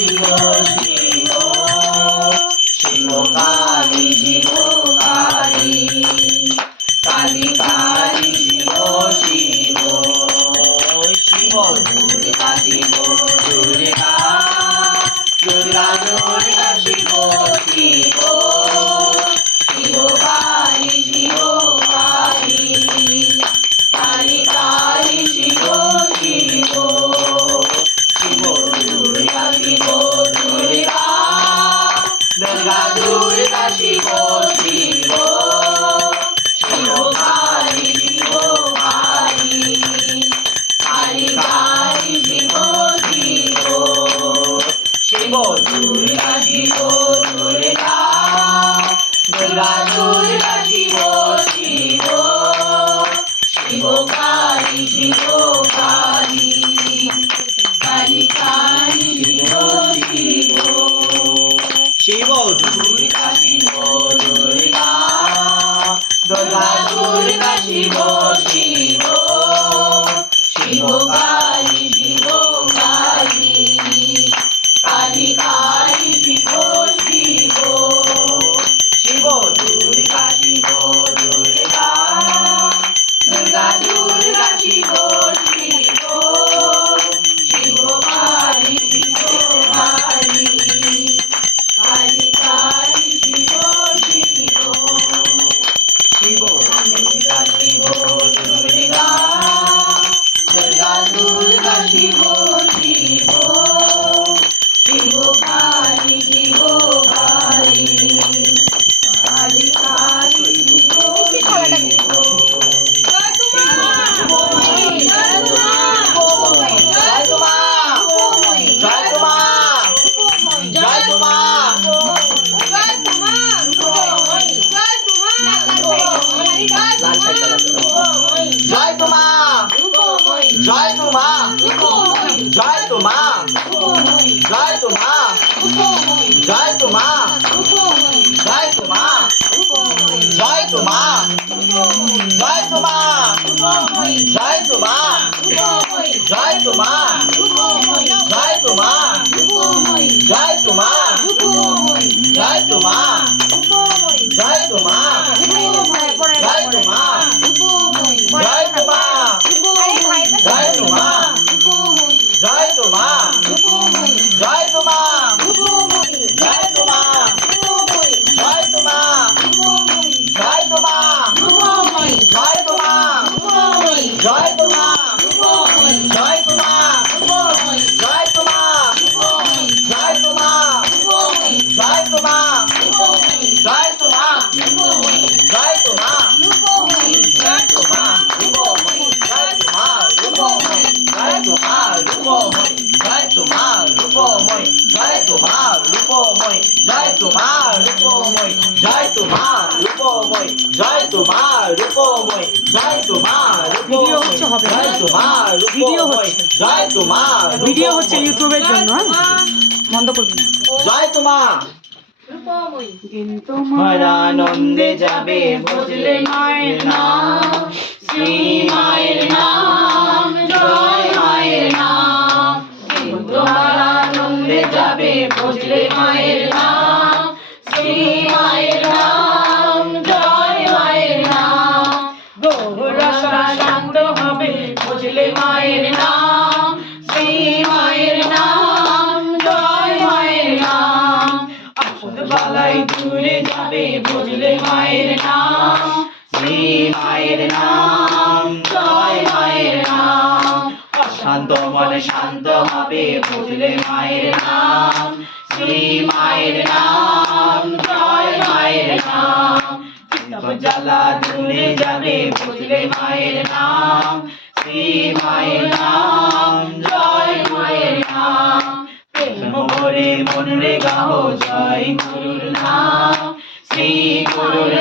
Shiva Shiva Durga Durga Shiva Lord. জয় তো মা জয় তো মা জয় তো মা জয় তো মা জয় তো মা হবে। ভিডিও হচ্ছে। ভিডিও হচ্ছে ইউটিউবের জন্য হ্যাঁ? বন্ধ করবেন জয় তোমা কিন্তু আনন্দে যাবে বুঝলে মায়ের না। শ্রী মায়ের না মায়ের নাম, শ্রী মায়ের নাম, জয় মায়ের নাম। অশান্ত মন শান্ত হবে, বুঝলে মায়ের নাম। শ্রী মায়ের নাম, জয় মায়ের নাম। জ্বালা দূরে যাবে, বুঝলে মায়ের নাম। শ্রী মায়ের নাম, জয় মায়ের নাম। প্রেম ভরে মন রে জয় গুরুর নাম। শ্রী গুরুর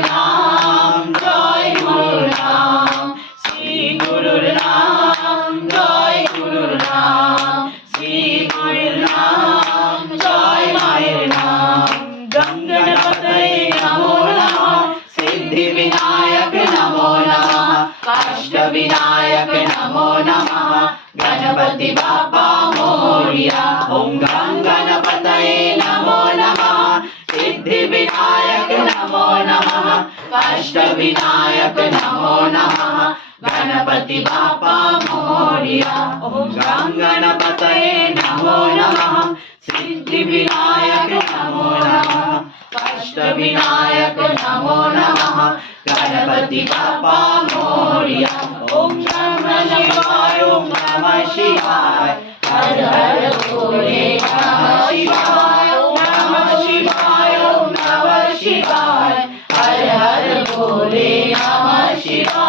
गणपति बापा मोरिया ओम गं गणपतये नमो नमः। सिद्धिविनायक नमो नमः। अष्टविनायक नमो नमः। गणपति बापा मोरिया ओम नमः शिवाय, ओम नमः शिवाय। हर हर भोले नमः शिवाय। ओम नमः शिवाय, ओम नमः शिवाय। हर हर भोले नमः शिवाय।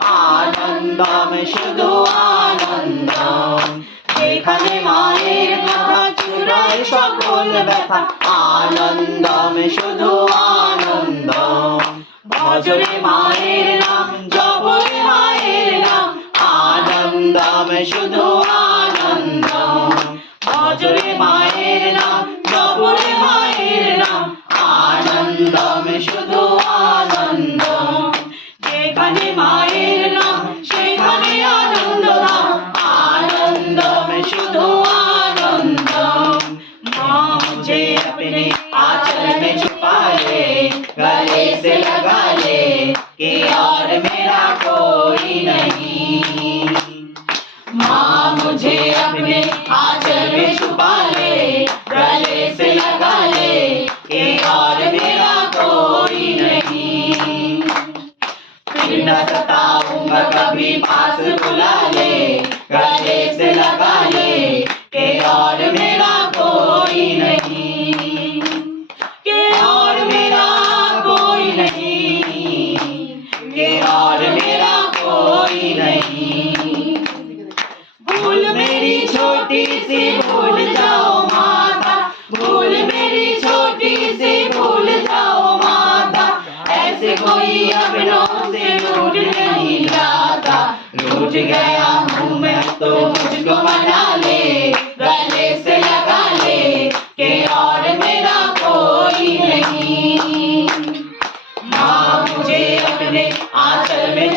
আনন্দম শুধু মায়ের কথা চুরায় সকল ব্যথা। আনন্দম, শুধু ভজরে মায়ের নাম জবরে মায়ের নাম। আনন্দম, শুধু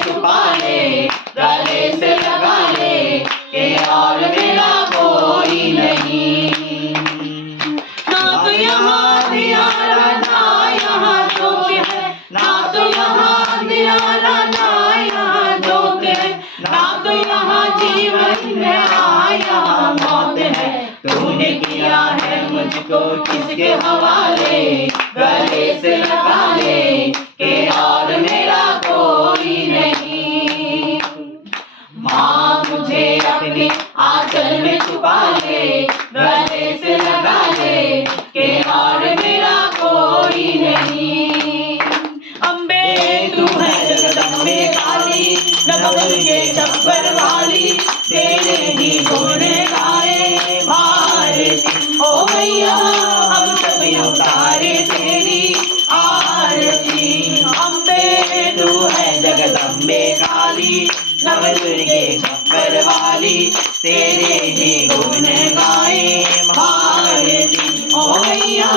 छुपाने गले से लगाने, के और मेरा कोई नहीं। यहाँ ना तो यहाँ यहाँ ना तो यहाँ जीवन आया मौत है। तूने किया है मुझको किसके हवाले? मधुर ये मकर वाली तेरे ही गुण गाए मारे ओ मैया